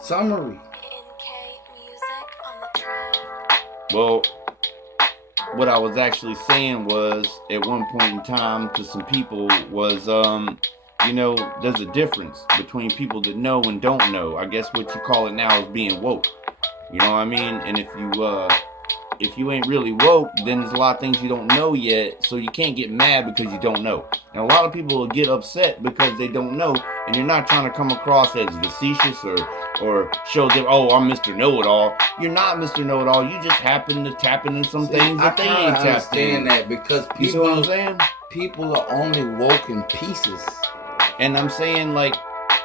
Summary. Well, what I was actually saying was, at one point in time, to some people was, there's a difference between people that know and don't know. I guess what you call it now is being woke. You know what I mean? And if you ain't really woke, then there's a lot of things you don't know yet, so you can't get mad because you don't know. And a lot of people will get upset because they don't know, and you're not trying to come across as facetious or show them, oh, I'm Mr. Know-It-All. You're not Mr. Know-It-All. You just happen to tap into some things that they ain't tapped in. I understand that because people, you see what I'm saying? People are only woke in pieces. And I'm saying, like,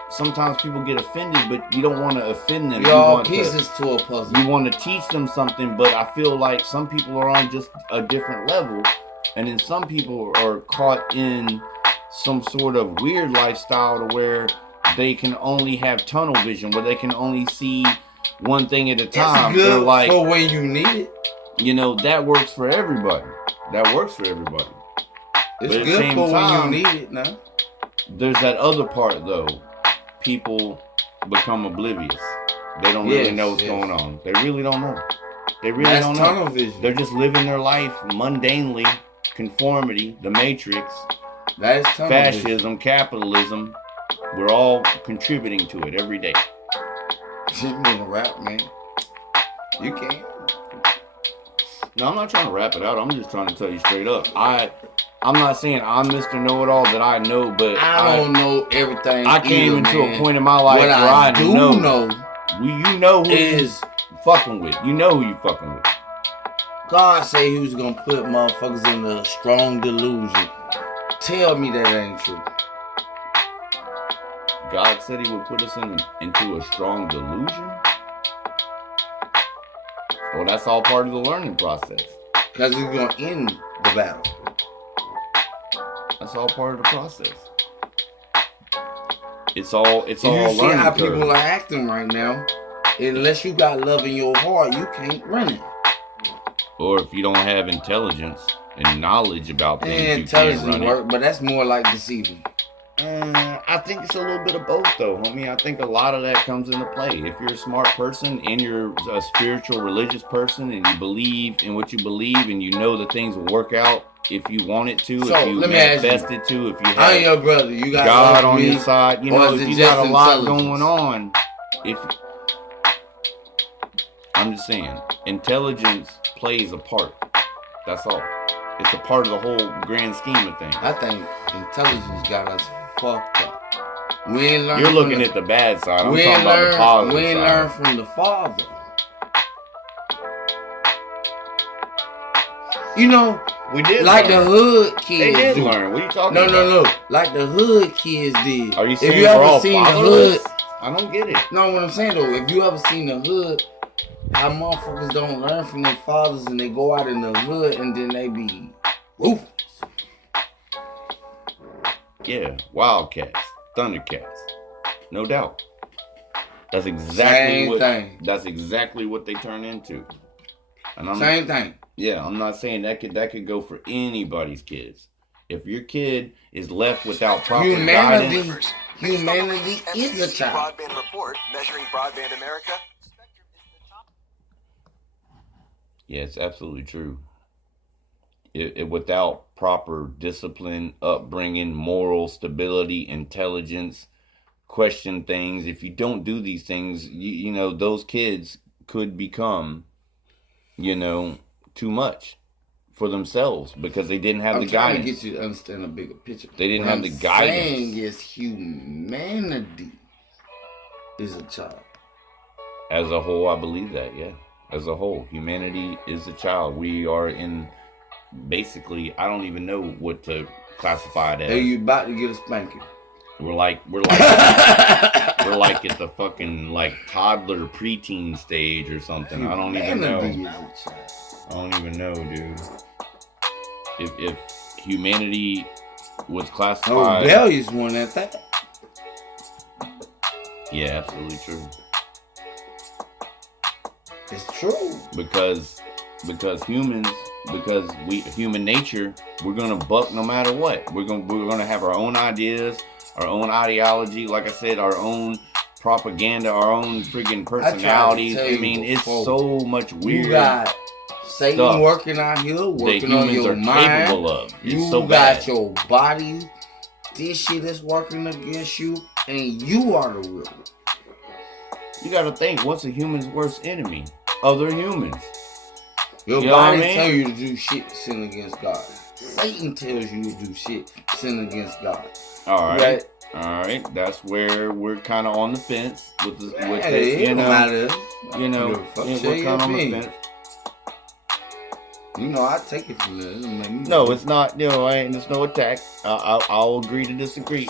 sometimes people get offended, but you don't want to offend them. You're all pieces to a puzzle. You want to teach them something, but I feel like some people are on just a different level, and then some people are caught in some sort of weird lifestyle to where they can only have tunnel vision, where they can only see one thing at a time. It's good like, for when you need it. You know, that works for everybody. That works for everybody. It's good for when you need it now. There's that other part, though. People become oblivious. They don't really know what's going on. They really don't know. They really don't know. Tunnel vision. They're just living their life mundanely. Conformity, the Matrix, fascism, vision. Capitalism. We're all contributing to it every day. You wanna rap, man? You can. No, I'm not trying to wrap it out. I'm just trying to tell you straight up. I'm not saying I'm Mr. Know-It-All that I know, but I don't know everything. I came into a point in my life where I do know. You know who is fucking with. You know who you fucking with. God say he was gonna put motherfuckers in a strong delusion. Tell me that ain't true. God said he would put us into a strong delusion? Well, that's all part of the learning process. Because he's gonna end the battle. That's all part of the process. It's all learning. You see how people are acting right now. Unless you got love in your heart, you can't run it. Or if you don't have intelligence and knowledge about things, you can't run it. But that's more like deceiving. I think it's a little bit of both, though, homie. I think a lot of that comes into play. If you're a smart person and you're a spiritual, religious person, and you believe in what you believe, and you know that things will work out if you want it to, if you manifest it to, if you have I'm your brother, you got God on your side, you know, if you got a lot going on, I'm just saying, intelligence plays a part. That's all. It's a part of the whole grand scheme of things. I think intelligence got us fucked up. We ain't learned. You're looking at the bad side. I'm talking about the positive side. We ain't learned from the Father. You know, we did like learn. The hood kids. They did learn. What are you talking about? No. Like the hood kids did. Are you saying we're all fatherless? I don't get it. No, what I'm saying though, if you ever seen the hood, how motherfuckers don't learn from their fathers and they go out in the hood and then they be ruthless. Yeah, Wildcats, Thundercats, no doubt. That's exactly That's exactly what they turn into. And Same thing. Yeah, I'm not saying that could go for anybody's kids. If your kid is left without proper guidance, humanity is a child. Broadband report measuring broadband America. Yeah, it's absolutely true. Without proper discipline, upbringing, moral stability, intelligence, question things. If you don't do these things, you know, those kids could become, you know, too much for themselves because they didn't have the guidance. I'm trying to get you to understand a bigger picture. They didn't have the guidance. What I'm saying is humanity is a child. As a whole, I believe that, yeah. As a whole, humanity is a child. We are in, basically, I don't even know what to classify it as. Hey, you about to get a spanking. We're like at the fucking toddler preteen stage or something. I don't even know. I don't even know, dude. If humanity was classified, rebellious one at that. Yeah, absolutely true. It's true. Because human nature, we're gonna buck no matter what. We're gonna have our own ideas, our own ideology, like I said, our own propaganda, our own freaking I tried to personalities. tell I you mean, it's before. so much weird You got Satan stuff working out here, that working on humans your are mind. capable of. It's You so got bad. your body. This shit is working against you, and you are the real one. You got to think, what's a human's worst enemy? Other humans. Your You know what I body mean? tells you to do shit, sin against God. Satan tells you to do shit, sin against God. All right. Right? All right. That's where we're kind of on the fence with the, with Yeah, it, it you don't know. matter. You know, Fuck we're kind of on the opinion. fence. You know, I take it from there. It don't make me No, do it's not. You know, there's no attack. I'll agree to disagree.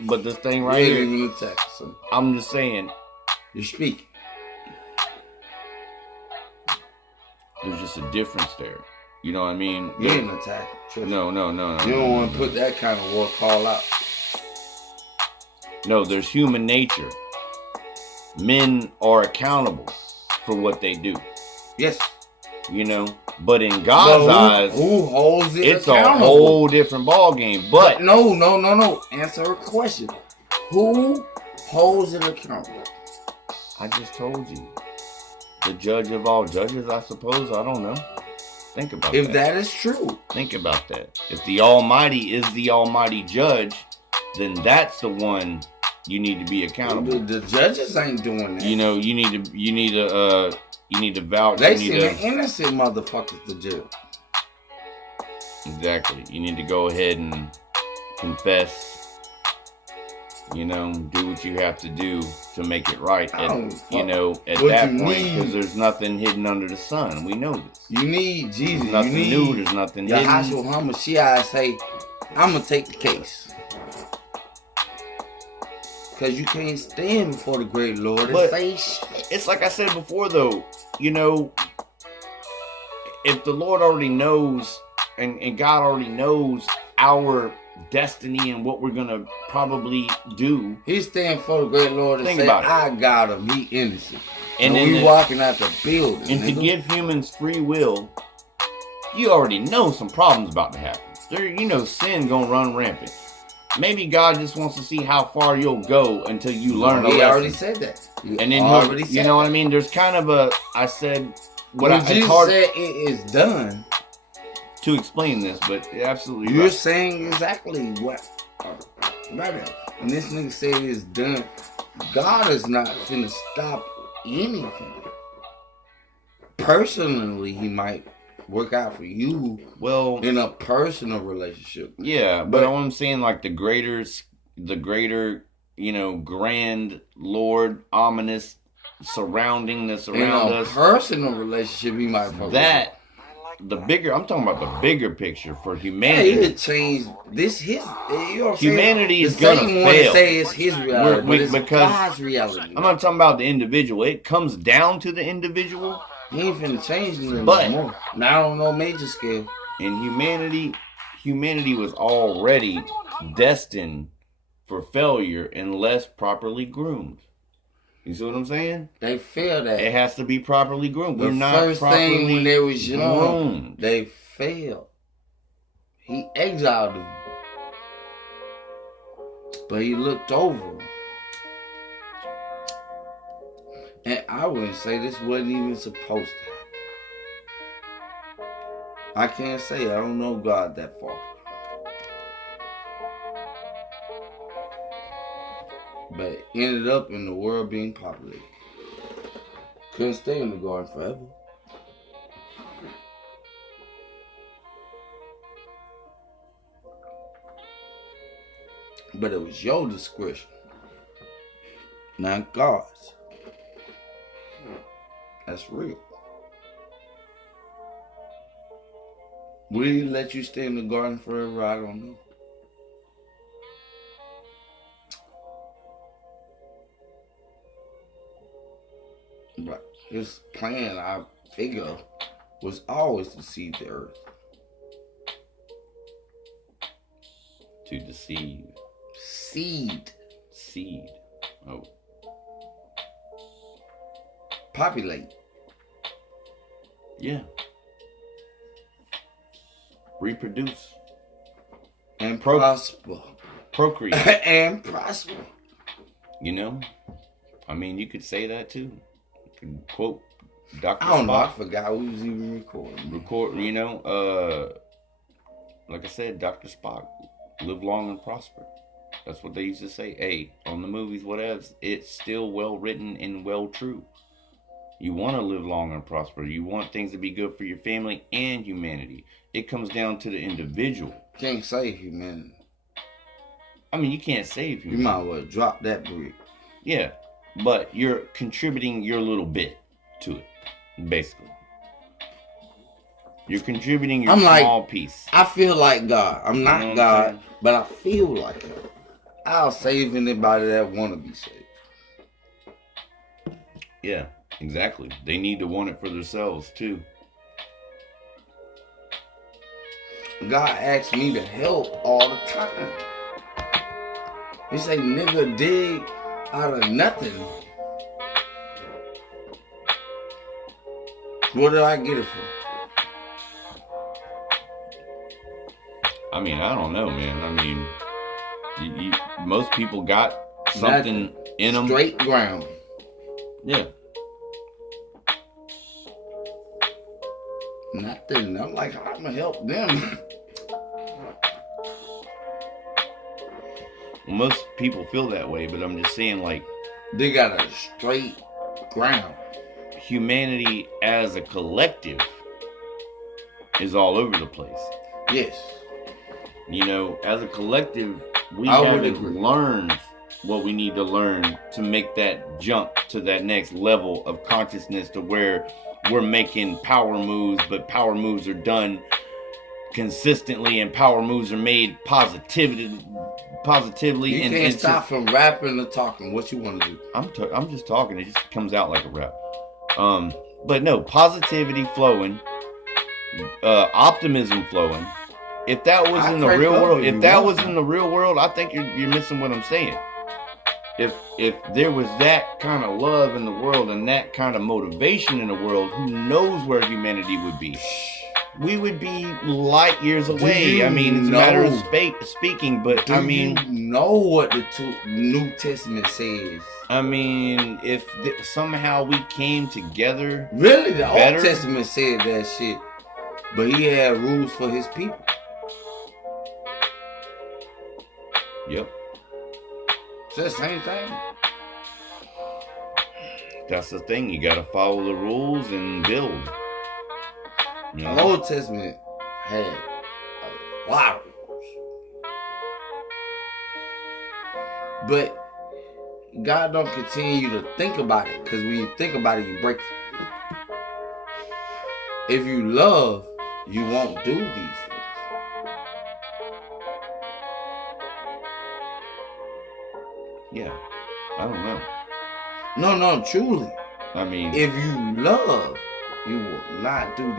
But this thing it. right You here, ain't even attack, so I'm just saying, you speak. there's just a difference there. You know what I mean? You ain't attack. Trust me. No. You don't want to put that kind of war call out. No, there's human nature. Men are accountable for what they do. Yes. You know, but in God's eyes, who holds it it's a accountable? whole different ball game. But no. Answer a question. Who holds it accountable? I just told you, the judge of all judges, I suppose. I don't know. Think about If that. that is true, Think about that. If the Almighty is the Almighty Judge, then that's the one you need to be accountable. the judges ain't doing that. You know, you need to vouch. They You need send the to, innocent motherfuckers to jail. exactly. You need to go ahead and confess. You know, do what you have to do to make it right. I don't You know, at what that you point, need- because there's nothing hidden under the sun. We know this. You need Jesus. There's nothing you new. need There's nothing the hidden. Yahshua HaMashiach say, I'm gonna take the case. Cause you can't stand before the great Lord and But- say shit. It's like I said before, though. You know, if the Lord already knows, and God already knows our destiny and what we're gonna probably do, He stand for the great Lord and Think say, about it. I got him. He innocent. and And then we walking out the building. and to nigga. give humans free will, you already know some problems about to happen. There, you know, sin gonna run rampant. Maybe God just wants to see how far you'll go until you learn a He lesson. already said that. He And then already you said know what that. I mean? There's kind of a, I said, When it's Jesus hard said it is done, to explain this, but absolutely you're right. saying exactly what. Right now. When this nigga said it's done, God is not finna stop anything. Personally, he might work out for you Well, in a personal relationship. yeah, But- but I'm saying like the greater, you know, grand Lord, ominous surrounding that's In around a us. personal relationship, he might fuck That the bigger, I'm talking about the bigger picture for with you. humanity. Yeah, it changed this his. You know what I'm Humanity saying? is gonna Satan wanna fail. say it's his reality, but it's because- God's reality. I'm not talking about the individual. It comes down to the individual. He ain't finna change nothing But- no more. Not on no major scale. And humanity was already destined for failure unless properly groomed. You see what I'm saying? They failed at It has to be properly groomed. the We're not first properly thing when they was young. groomed. They failed. He exiled them. But he looked over them. And I wouldn't say this wasn't even supposed to happen. I can't say I don't know God that far. But it ended up in the world being populated. Couldn't stay in the garden forever. But it was your discretion, not God's. That's real. Will he let you stay in the garden forever? I don't know. But his plan, I figure, was always to seed the earth. To deceive. Seed. Oh, Populate. yeah. Reproduce. And Pro- prosper. Procreate. And prosper. You know? I mean, you could say that too. You could quote Dr. I don't know. I Spock. forgot we was even recording. Like I said, Dr. Spock, live long and prosper. That's what they used to say. Hey, on the movies, whatever, it's still well written and well true. You want to live long and prosper. You want things to be good for your family and humanity. It comes down to the individual. Can't save humanity. I mean, you can't save You humanity. might as well drop that brick. Yeah, but you're contributing your little bit to it, basically. You're contributing your small piece. I feel like God. I'm not You know what I'm God, saying? but I feel like it. I'll save anybody that want to be saved. Yeah, exactly. They need to want it for themselves, too. God asks me to help all the time. He say, nigga, dig out of nothing. What did I get it for? I mean, I don't know, man. I mean, most people got something in them. Straight ground. Yeah. Nothing. I'm like, I'm gonna help them. Most people feel that way, but I'm just saying, like, They got a straight ground. humanity as a collective is all over the place. Yes. You know, as a collective, we I would haven't agree. learned what we need to learn to make that jump to that next level of consciousness to where we're making power moves, but power moves are done consistently and power moves are made positively You and can't stop from rapping or talking. What you want to do? I'm just talking. It just comes out like a rap. But no, positivity flowing, optimism flowing. If that was I in the crank real up world, if if you that want was to. in the real world, I think you're missing what I'm saying. If there was that kind of love in the world and that kind of motivation in the world, who knows where humanity would be? We would be light years away. you I mean, it's a matter of know- speaking, but Do I mean, you know what the New Testament says? I mean, if somehow we came together, Really, the Better? Old Testament said that shit, but he had rules for his people. yep, It's the same thing. that's the thing. You got to follow the rules and build. You know? The Old Testament had a lot of rules, but God don't continue you to think about it, because when you think about it, you break it. If you love, you won't do these things. Yeah, I don't know. No, truly. I mean, If you love, you will not do these